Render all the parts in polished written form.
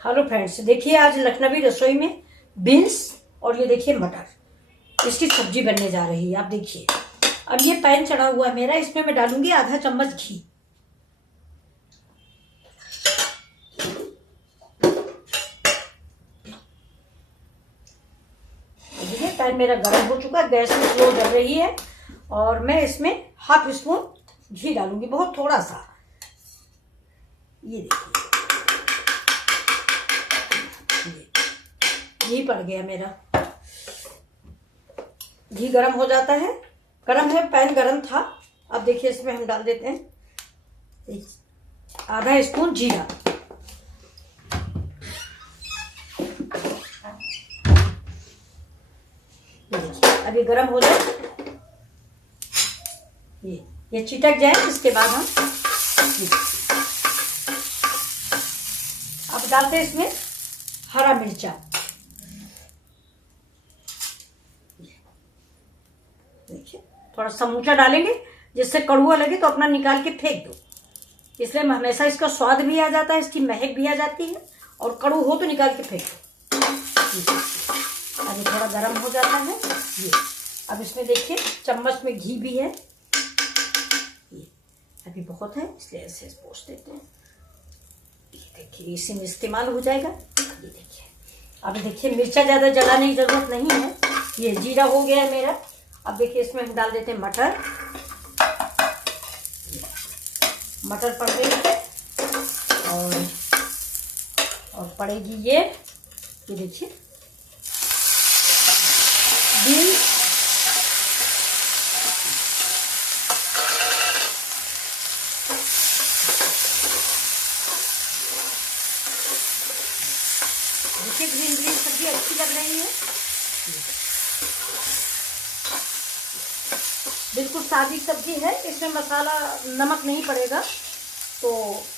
Hello friends, देखिए आज लखनवी रसोई में बीन्स और ये देखिए मटर, इसकी सब्जी बनने जा रही है। आप देखिए, अब ये पैन चढ़ा हुआ है मेरा, इसमें मैं डालूंगी आधा चम्मच घी। देखिए पैन मेरा गर्म हो चुका है, गैस में स्लो जल रही है और मैं इसमें हाफ स्पून घी डालूंगी, बहुत थोड़ा सा। ये देखिए घी पड़ गया मेरा। घी गरम हो जाता है, गरम है, पैन गरम था। अब देखिए इसमें हम डाल देते हैं आधा स्पून जीरा। अब ये गरम हो जाए, ये चिटक जाए, इसके बाद हम अब डालते हैं इसमें हरा मिर्चा। देखिए थोड़ा समूचा डालेंगे, जिससे कड़वा लगे तो अपना निकाल के फेंक दो, इसलिए हमेशा इसका स्वाद भी आ जाता है, इसकी महक भी आ जाती है, और कड़ू हो तो निकाल के फेंक दो। अभी थोड़ा गर्म हो जाता है ये। अब इसमें देखिए चम्मच में घी भी है, ये अभी बहुत है इसलिए ऐसे पोंछ देते हैं। ये देखिए इसी में इस्तेमाल हो जाएगा। ये देखिए, अब देखिए मिर्चा ज़्यादा जलाने की जरूरत नहीं है। ये जीरा हो गया है मेरा। अब देखिए इसमें हम डाल देते हैं मटर। मटर पड़ गई है और पड़ेगी ये देखिए बीन्स। देखिए ग्रीन ग्रीन सब्जी अच्छी लग रही है, बिल्कुल सादी सब्जी है, इसमें मसाला नमक नहीं पड़ेगा, तो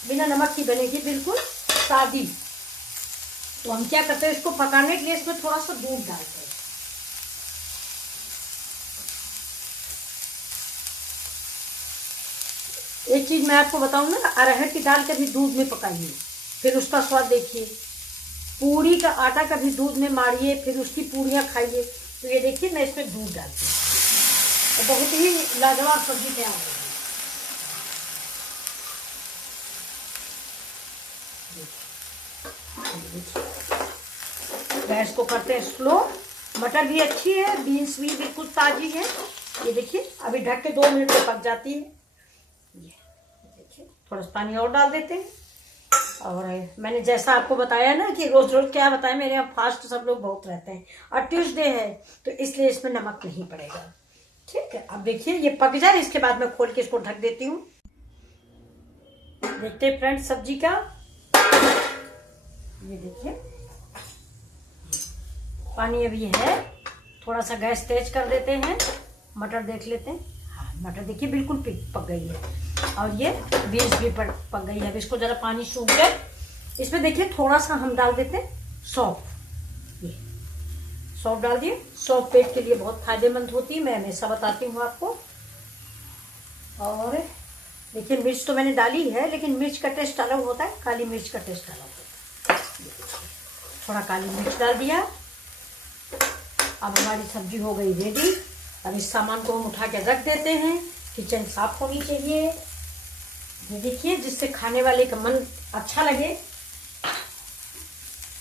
बिना नमक की बनेगी, बिल्कुल सादी। तो हम क्या करते हैं, इसको पकाने के लिए इसमें थोड़ा सा दूध डालते हैं। एक चीज मैं आपको बताऊं ना, अरहर की दाल कभी दूध में पकाइए, फिर उसका स्वाद देखिए। पूरी का आटा कभी दूध में मारिए, फिर उसकी पूरियां खाइए। तो ये देखिए मैं इसमें दूध डालती हूँ, तो बहुत ही लाजवाब सब्जी तैयार होगी। गैस को करते हैं स्लो। मटर भी अच्छी है, बीन्स भी बिल्कुल ताजी है। ये देखिए अभी ढक के 2 मिनट में पक जाती है। ये देखिए थोड़ा सा पानी और डाल देते हैं। और मैंने जैसा आपको बताया ना कि रोज रोज क्या बताया, मेरे यहाँ फास्ट सब लोग बहुत रहते हैं और ट्यूसडे है, तो इसलिए इसमें नमक नहीं पड़ेगा। ठीक है, अब देखिए ये पक जाए, इसके बाद मैं खोल के इसको ढक देती हूँ। देखते हैं फ्रेंड्स सब्जी का। ये देखिए पानी अभी है, थोड़ा सा गैस तेज कर देते हैं। मटर देख लेते हैं। हाँ, मटर देखिए बिल्कुल पक गई है, और ये बीन्स भी पक गई है। अब इसको जरा पानी सूख जाए, इसमें देखिए थोड़ा सा हम डाल देते हैं सौंफ। ये सौंफ डाल दिए। सौंफ पेट के लिए बहुत फायदेमंद होती है, मैं हमेशा बताती हूँ आपको। और देखिए मिर्च तो मैंने डाली है, लेकिन मिर्च का टेस्ट अलग होता है, काली मिर्च का टेस्ट अलग होता है। थोड़ा काली मिर्च डाल दिया। अब हमारी सब्जी हो गई रेडी। अब इस सामान को हम उठा के रख देते हैं। किचन साफ होनी चाहिए, ये देखिए, जिससे खाने वाले का मन अच्छा लगे।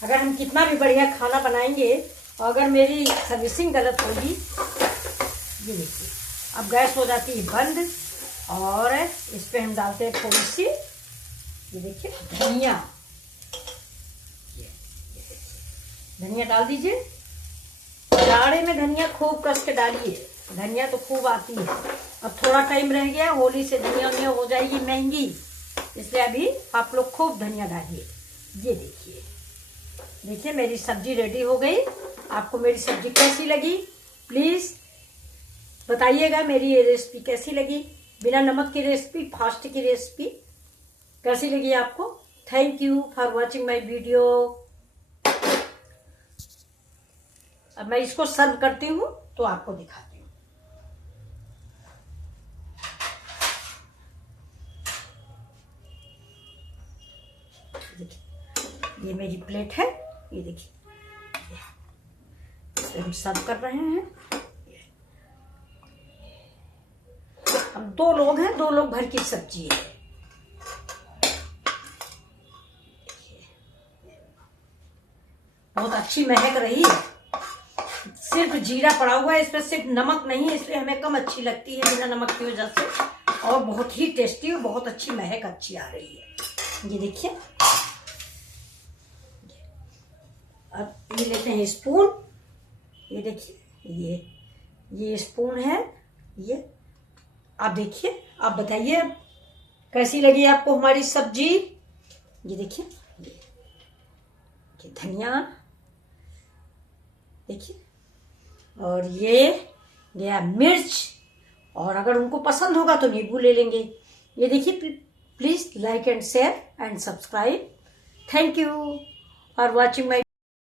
अगर हम कितना भी बढ़िया खाना बनाएंगे और अगर मेरी सर्विसिंग गलत होगी, ये देखिए अब गैस हो जाती है बंद, और इस पे हम डालते हैं थोड़ी सी, ये देखिए धनिया। धनिया डाल दीजिए। जाड़े में धनिया खूब कस के डालिए, धनिया तो खूब आती है। अब थोड़ा टाइम रह गया, होली से धनिया हो जाएगी महंगी, इसलिए अभी आप लोग खूब धनिया डालिए। ये देखिए, देखिए मेरी सब्जी रेडी हो गई। आपको मेरी सब्जी कैसी लगी प्लीज़ बताइएगा। मेरी ये रेसिपी कैसी लगी, बिना नमक की रेसिपी, फास्ट की रेसिपी कैसी लगी आपको। Thank you for watching my video. अब मैं इसको सर्व करती हूँ तो आपको दिखाती हूँ। ये मेरी प्लेट है, ये देखिए, इसमें हम सर्व कर रहे हैं। हम 2 लोग हैं, 2 लोग भर की सब्जी है। बहुत अच्छी महक रही है। सिर्फ जीरा पड़ा हुआ है, इसमें सिर्फ नमक नहीं है, इसलिए हमें कम अच्छी लगती है बिना नमक की वजह से। और बहुत ही टेस्टी और बहुत अच्छी महक अच्छी आ रही है। ये देखिए, अब ये लेते हैं स्पून। ये देखिए, ये स्पून है। ये आप देखिए, आप बताइए कैसी लगी आपको हमारी सब्जी। ये देखिए, ये धनिया देखिए, और ये गया मिर्च, और अगर उनको पसंद होगा तो नींबू ले लेंगे। ये देखिए, please like and share and subscribe. Thank you for watching my